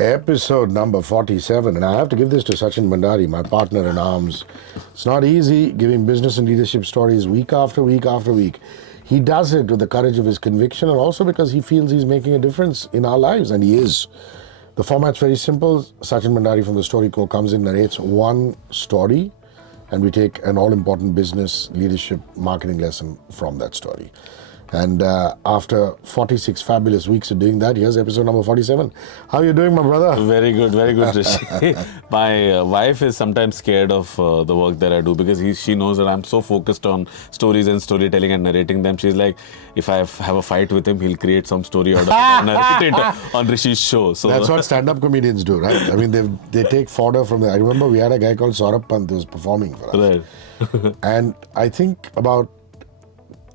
Episode number 47, and I have to give this to Sachin Bhandary, my partner in arms. It's not easy giving business and leadership stories week after week after week. He does it with the courage of his conviction and also because he feels he's making a difference in our lives, and he is. The format's very simple. Sachin Bhandary from the Story Co comes in, narrates one story, and we take an all-important business, leadership, marketing lesson from that story. And after 46 fabulous weeks of doing that, here's episode number 47. How are you doing, my brother? Very good, Hrishi. My wife is sometimes scared of the work that I do because she knows that I'm so focused on stories and storytelling and narrating them. She's like, if I have a fight with him, he'll create some story out of it and narrate it on Hrishi's show. So that's what stand-up comedians do, right? I mean, they take fodder from I remember we had a guy called Saurabh Pant who was performing for us. Right. And I think about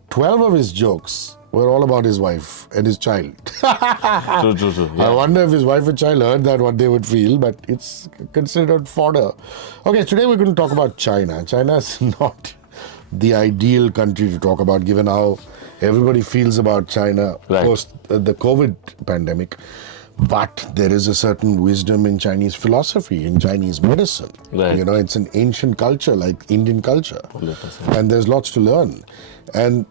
12 of his jokes were all about his wife and his child. True. Yeah. I wonder if his wife and child heard that, what they would feel, but it's considered fodder. Okay, today we're going to talk about China. China is not the ideal country to talk about, given how everybody feels about China post the COVID pandemic. But there is a certain wisdom in Chinese philosophy, in Chinese medicine. Right. You know, it's an ancient culture like Indian culture. 100%. And there's lots to learn. And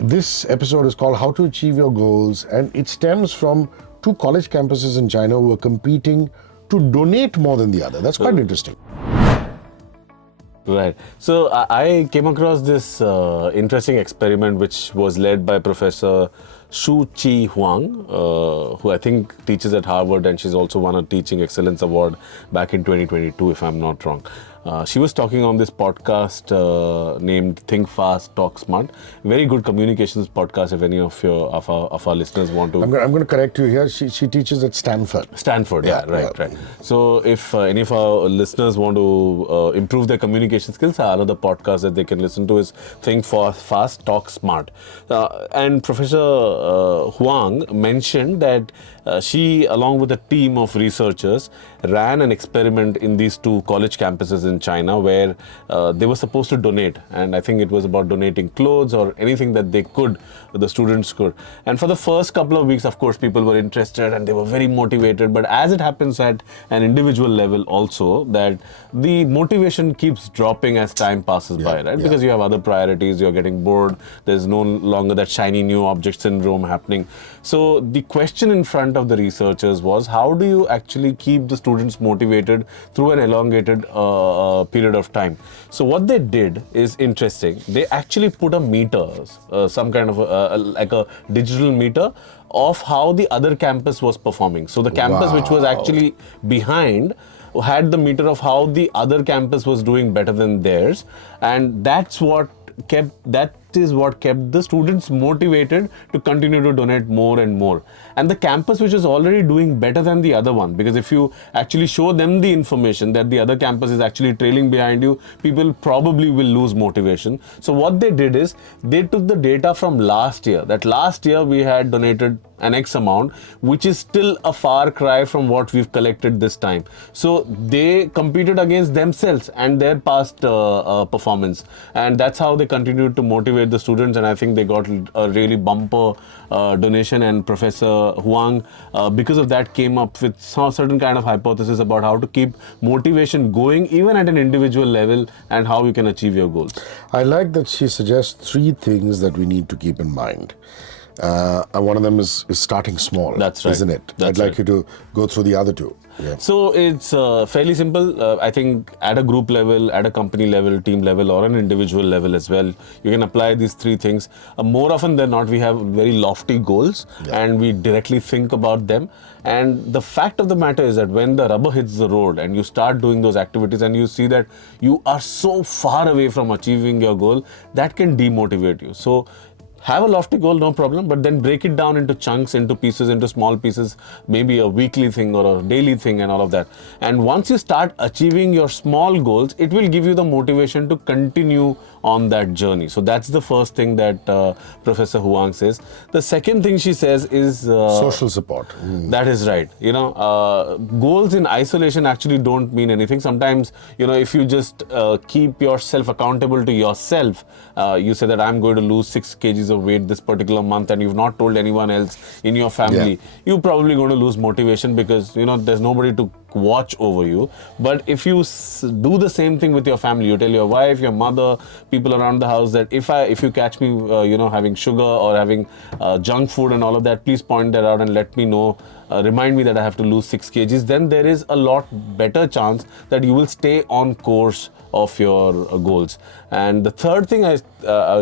this episode is called How to Achieve Your Goals, and it stems from two college campuses in China who are competing to donate more than the other. That's quite interesting. Right. So I came across this interesting experiment which was led by Professor Szu-chi Huang, who I think teaches at Harvard, and she's also won a Teaching Excellence Award back in 2022, if I'm not wrong. She was talking on this podcast named Think Fast, Talk Smart. Very good communications podcast if any of our listeners want to. I'm going to correct you here. She teaches at Stanford. Stanford, right. So if any of our listeners want to improve their communication skills, another podcast that they can listen to is Think Fast, Talk Smart. And Professor Huang mentioned that she, along with a team of researchers, ran an experiment in these two college campuses in China where they were supposed to donate, and I think it was about donating clothes or anything that the students could. And for the first couple of weeks, of course, people were interested and they were very motivated, but as it happens at an individual level also, that the motivation keeps dropping as time passes by, right? Because you have other priorities, you're getting bored, there's no longer that shiny new object syndrome happening. So the question in front of the researchers was, how do you actually keep the students motivated through an elongated period of time? So what they did is interesting. They actually put a meter, some kind of like a digital meter of how the other campus was performing. So the campus which was actually behind had the meter of how the other campus was doing better than theirs, and that is what kept the students motivated to continue to donate more and more. And the campus which is already doing better than the other one, because if you actually show them the information that the other campus is actually trailing behind you, people probably will lose motivation. So what they did is they took the data from last year. That last year we had donated an X amount, which is still a far cry from what we've collected this time. So they competed against themselves and their past performance, and that's how they continued to motivate the students. And I think they got a really bumper donation, and Professor Huang, because of that, came up with some certain kind of hypothesis about how to keep motivation going even at an individual level and how you can achieve your goals. I like that she suggests three things that we need to keep in mind. One of them is starting small. That's right. Isn't it? I'd like you to go through the other two. Yeah. So it's fairly simple. I think at a group level, at a company level, team level, or an individual level as well, you can apply these three things. More often than not, we have very lofty goals and we directly think about them. And the fact of the matter is that when the rubber hits the road and you start doing those activities and you see that you are so far away from achieving your goal, that can demotivate you. So have a lofty goal, no problem, but then break it down into chunks, into pieces, into small pieces, maybe a weekly thing or a daily thing and all of that. And once you start achieving your small goals, it will give you the motivation to continue on that journey. So that's the first thing that Professor Huang says. The second thing she says is social support. That is right. Goals in isolation actually don't mean anything. Sometimes, if you just keep yourself accountable to yourself, you say that I'm going to lose 6 kgs of weight this particular month and you've not told anyone else in your family, you're probably going to lose motivation because, you know, there's nobody to watch over you. But if you do the same thing with your family, you tell your wife, your mother, people around the house that if you catch me, having sugar or having junk food and all of that, please point that out and let me know. Remind me that I have to lose 6 kgs. Then there is a lot better chance that you will stay on course of your goals. And the third thing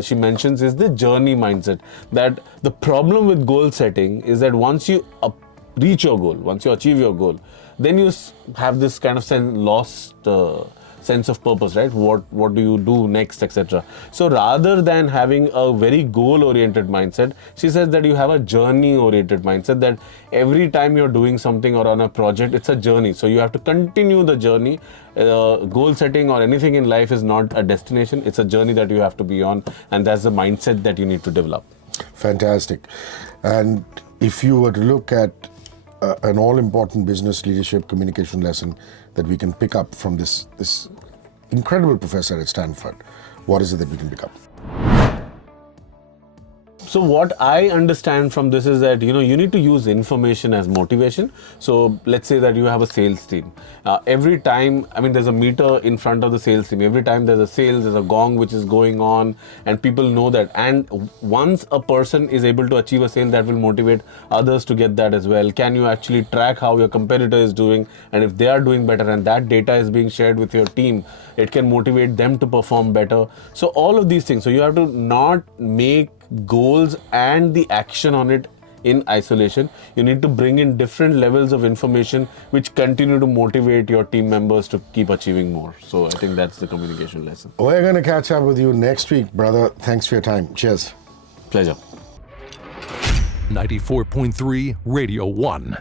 she mentions is the journey mindset. That the problem with goal setting is that once you reach your goal, once you achieve your goal, then you have this kind of lost sense of purpose, right? What do you do next, etc. So rather than having a very goal-oriented mindset, she says that you have a journey-oriented mindset, that every time you're doing something or on a project, it's a journey. So you have to continue the journey. Goal setting or anything in life is not a destination, it's a journey that you have to be on, and that's the mindset that you need to develop. Fantastic. And if you were to look at an all-important business leadership communication lesson that we can pick up from this incredible professor at Stanford, what is it that we can pick up? So what I understand from this is that, you need to use information as motivation. So let's say that you have a sales team. Every time, there's a meter in front of the sales team. Every time there's a sales, there's a gong which is going on, and people know that. And once a person is able to achieve a sale, that will motivate others to get that as well. Can you actually track how your competitor is doing? And if they are doing better and that data is being shared with your team, it can motivate them to perform better. So all of these things. So you have to not make goals and the action on it in isolation. You need to bring in different levels of information which continue to motivate your team members to keep achieving more. So I think that's the communication lesson. We're going to catch up with you next week, brother. Thanks for your time. Cheers. Pleasure. 94.3 Radio 1.